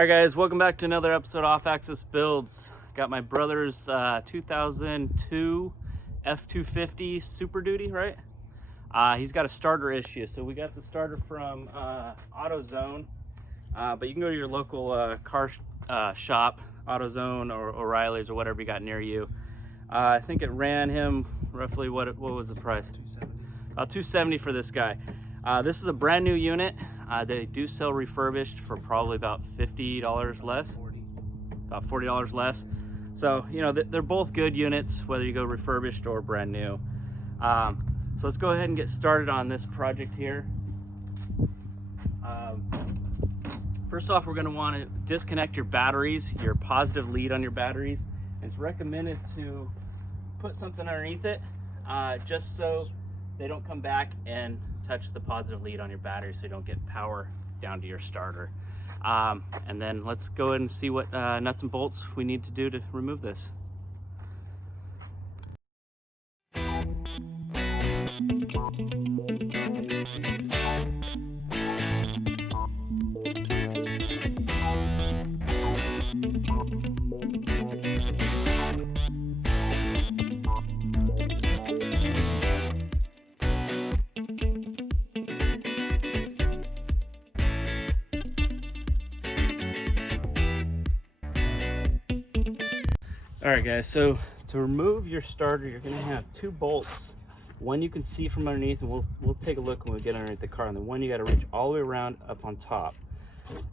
All right, guys, welcome back to another episode of Off Axis Builds. Got my brother's 2002 F250 Super Duty, right? He's got a starter issue, so we got the starter from AutoZone, but you can go to your local car shop, AutoZone or O'Reilly's or whatever you got near you. I think it ran him roughly, what was the price? $270 for this guy. This is a brand new unit. They do sell refurbished for probably about $50 less, about $40 less. So, you know, they're both good units, whether you go refurbished or brand new. So let's go ahead and get started on this project here. First off, we're going to want to disconnect your batteries, your positive lead on your batteries. It's recommended to put something underneath it just so they don't come back and touch the positive lead on your battery, so you don't get power down to your starter. And then let's go ahead and see what nuts and bolts we need to do to remove this. All right, guys, so to remove your starter, you're gonna have two bolts. One you can see from underneath, and we'll take a look when we get underneath the car, and then one you gotta reach all the way around up on top.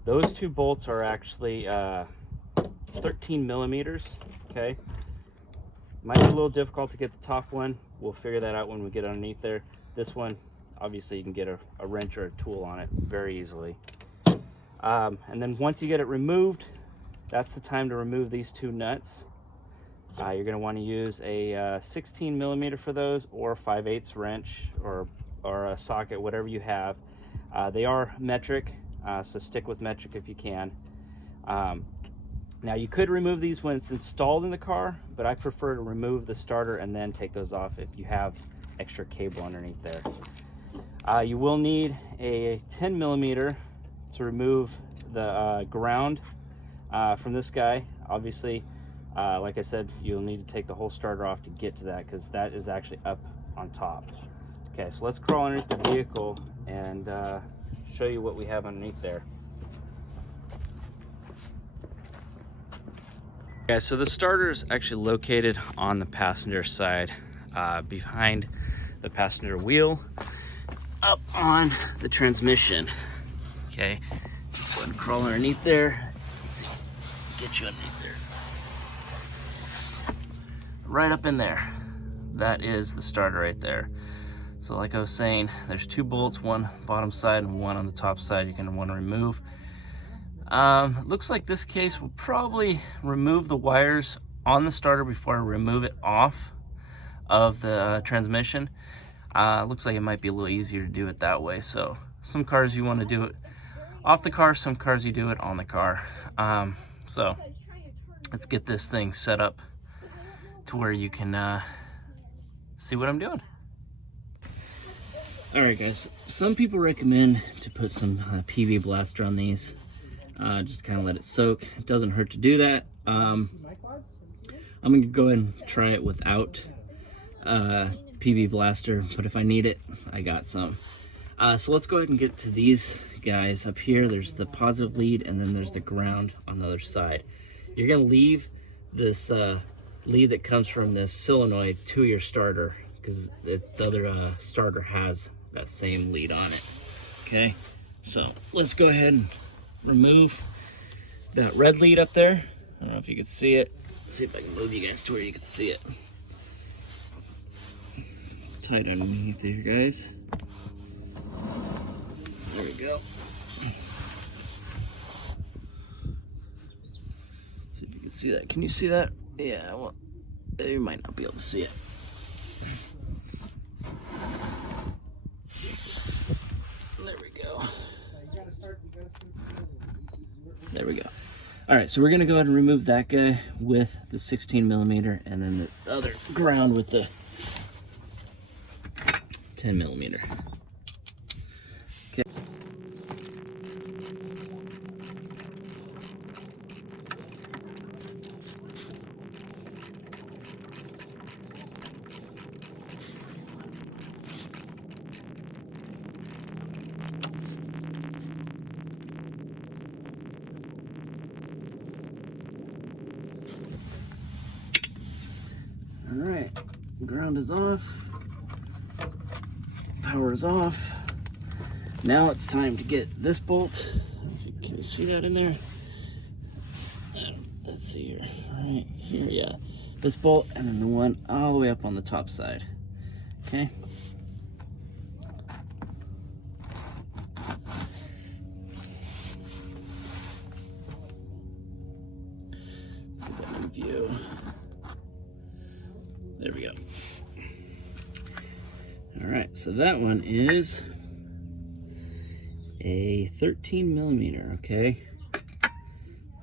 Those two bolts are actually 13 millimeters, okay? Might be a little difficult to get the top one. We'll figure that out when we get underneath there. This one, obviously you can get a wrench or a tool on it very easily. And then once you get it removed, that's the time to remove these two nuts. You're going to want to use a 16 millimeter for those, or 5/8 wrench, or a socket, whatever you have. They are metric, so stick with metric if you can. Now you could remove these when it's installed in the car, but I prefer to remove the starter and then take those off if you have extra cable underneath there. You will need a 10 millimeter to remove the ground from this guy. Obviously, like I said, you'll need to take the whole starter off to get to that, because that is actually up on top. Okay, so let's crawl underneath the vehicle and show you what we have underneath there. Okay, so the starter is actually located on the passenger side, behind the passenger wheel, up on the transmission. Okay, just go ahead and crawl underneath there. Let's see, get you underneath there. Right up in there, that is the starter right there. So like I was saying, there's two bolts, one bottom side and one on the top side you're going to want to remove. Looks like this case will probably remove the wires on the starter before I remove it off of the transmission. Looks like it might be a little easier to do it that way. So some cars you want to do it off the car, some cars you do it on the car. So let's get this thing set up to where you can see what I'm doing. All right, guys, some people recommend to put some PV blaster on these, just kind of let it soak. It doesn't hurt to do that. I'm gonna go ahead and try it without PV blaster, but if I need it, I got some. So let's go ahead and get to these guys up here. There's the positive lead, and then there's the ground on the other side. You're gonna leave this lead that comes from this solenoid to your starter, because the other starter has that same lead on it. Okay, so let's go ahead and remove that red lead up there. I don't know if you can see it. Let's see if I can move you guys to where you can see it. It's tight underneath here, guys. There we go. See if you can see that. Can you see that? Yeah, well, you might not be able to see it. There we go. There we go. All right, so we're gonna go ahead and remove that guy with the 16 millimeter, and then the other ground with the 10 millimeter. Okay. Ground is off. Power is off. Now it's time to get this bolt. Can you see that in there? Let's see here. Right here, yeah. This bolt, and then the one all the way up on the top side. Okay. Let's get that in view. There we go. All right, so that one is a 13 millimeter, okay?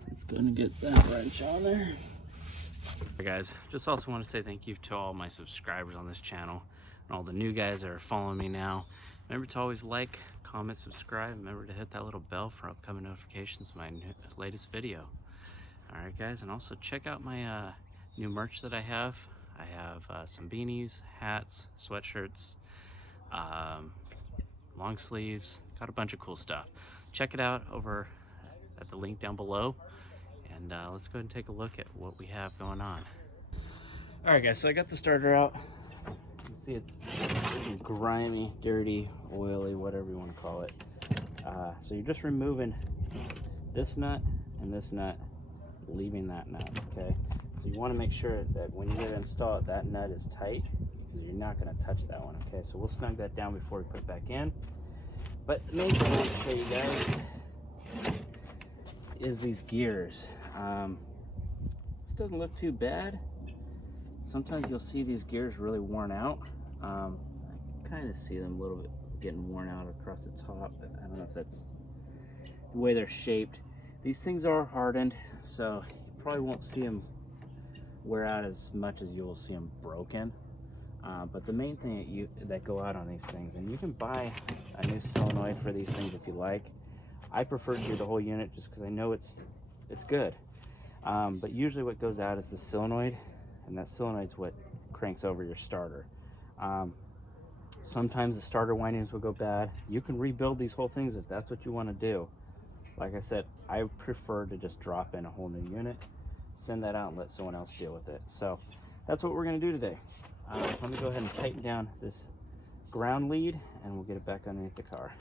Let's go and get that wrench on there. Hey guys, just also want to say thank you to all my subscribers on this channel and all the new guys that are following me now. Remember to always like, comment, subscribe. Remember to hit that little bell for upcoming notifications of my latest video. All right guys, and also check out my new merch that I have. I have some beanies, hats, sweatshirts, long sleeves, got a bunch of cool stuff. Check it out over at the link down below, and let's go ahead and take a look at what we have going on. All right guys, so I got the starter out. You can see it's grimy, dirty, oily, whatever you want to call it. So you're just removing this nut and this nut, leaving that nut, okay? So you want to make sure that when you get it installed, that nut is tight, because you're not going to touch that one, okay? So we'll snug that down before we put it back in. But the main thing I want to show you guys is these gears. This doesn't look too bad. Sometimes you'll see these gears really worn out. I kind of see them a little bit getting worn out across the top, but I don't know if that's the way they're shaped. These things are hardened, so you probably won't see them wear out as much as you will see them broken. But the main thing that go out on these things, and you can buy a new solenoid for these things if you like. I prefer to do the whole unit just because I know it's good. But usually what goes out is the solenoid, and that solenoid's what cranks over your starter. Sometimes the starter windings will go bad. You can rebuild these whole things if that's what you want to do. Like I said, I prefer to just drop in a whole new unit, send that out, and let someone else deal with it. So that's what we're going to do today. Let me go ahead and tighten down this ground lead, and we'll get it back underneath the car.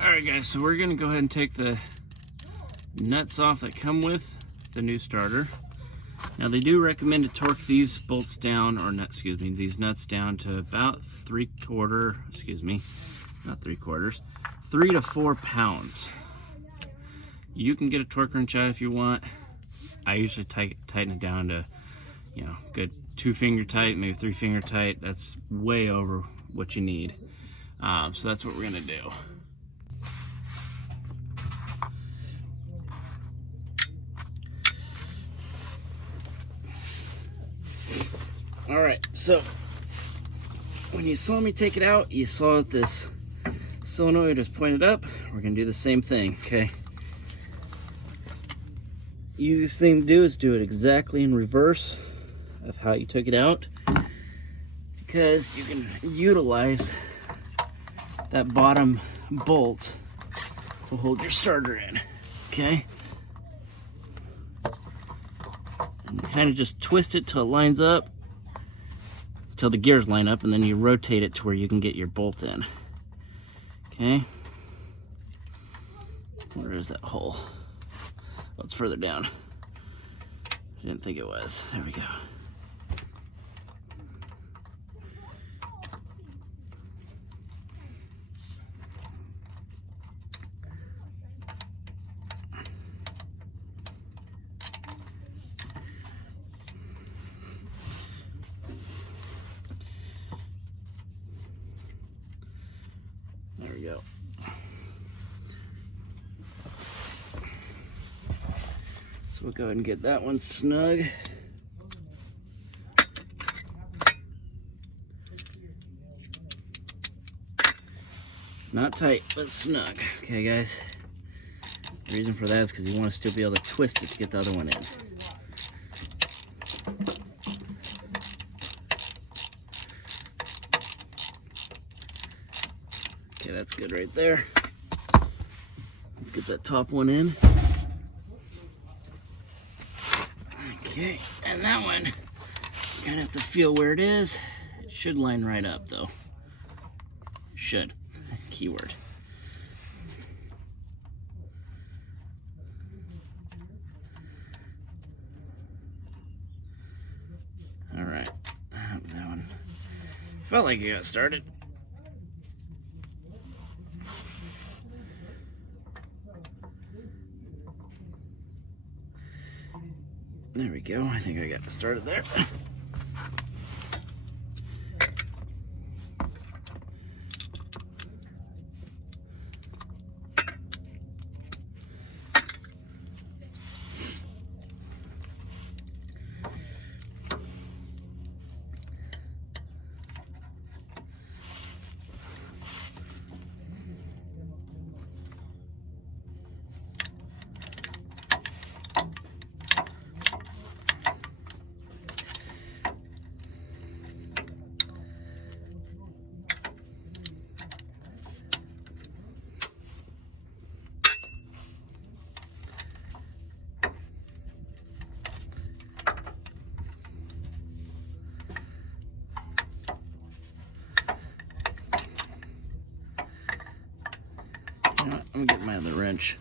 Alright guys, so we're going to go ahead and take the nuts off that come with the new starter. Now they do recommend to torque these bolts down, or not, excuse me, these nuts down to about 3 to 4 pounds. You can get a torque wrench out if you want. I usually tighten it down to, you know, good 2-finger tight, maybe 3-finger tight. That's way over what you need. So that's what we're gonna do. All right, so when you saw me take it out, you saw that this solenoid is pointed up. We're gonna do the same thing, okay? Easiest thing to do is do it exactly in reverse of how you took it out, because you can utilize that bottom bolt to hold your starter in, okay? And you kind of just twist it till it lines up, till the gears line up, and then you rotate it to where you can get your bolt in, okay? Where is that hole? Oh, it's further down. I didn't think it was. There we go. There we go. So we'll go ahead and get that one snug. Not tight, but snug. Okay, guys. The reason for that is because you want to still be able to twist it to get the other one in. Okay, that's good right there. Let's get that top one in. Okay, and that one, you kind of have to feel where it is. It should line right up though. Should, keyword. All right, that one felt like it got started. There we go. I think I got it started there. I'm getting my other wrench.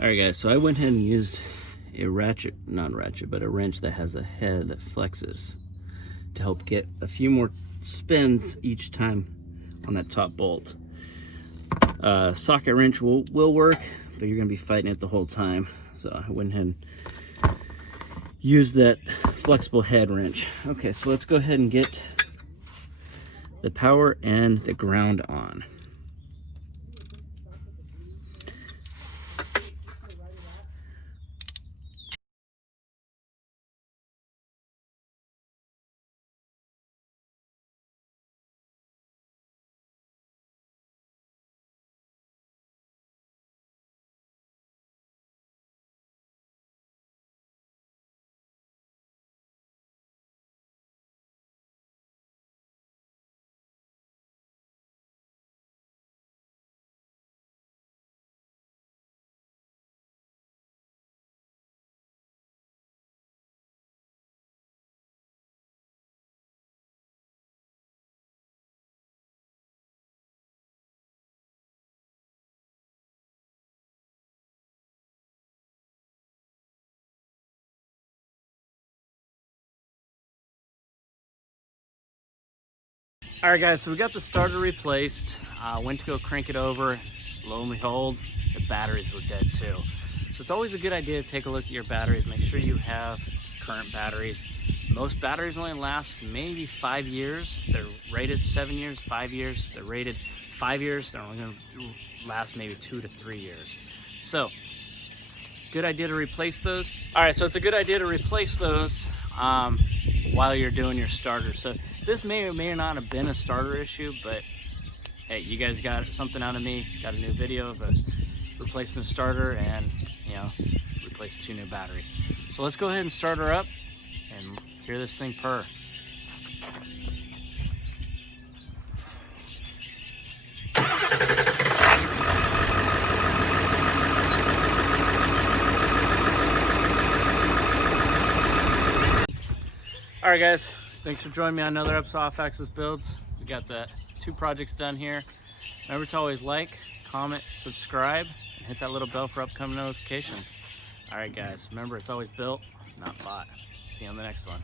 Alright guys, so I went ahead and used a ratchet, not ratchet, but a wrench that has a head that flexes to help get a few more spins each time on that top bolt. Socket wrench will work, but you're going to be fighting it the whole time. So I went ahead and used that flexible head wrench. Okay, so let's go ahead and get the power and the ground on. All right guys, so we got the starter replaced. Went to go crank it over. Lo and behold, the batteries were dead too. So it's always a good idea to take a look at your batteries. Make sure you have current batteries. Most batteries only last maybe 5 years. They're rated 7 years, 5 years. They're rated 5 years. They're only gonna last maybe 2 to 3 years. So, good idea to replace those. All right, so it's a good idea to replace those while you're doing your starter. So this may or may not have been a starter issue, but hey, you guys got something out of me. Got a new video of replacing the starter and, you know, replace 2 new batteries. So let's go ahead and start her up and hear this thing purr. All right guys, thanks for joining me on another episode of Off Axis Builds. We got the 2 projects done here. Remember to always like, comment, subscribe, and hit that little bell for upcoming notifications. All right guys, remember it's always built, not bought. See you on the next one.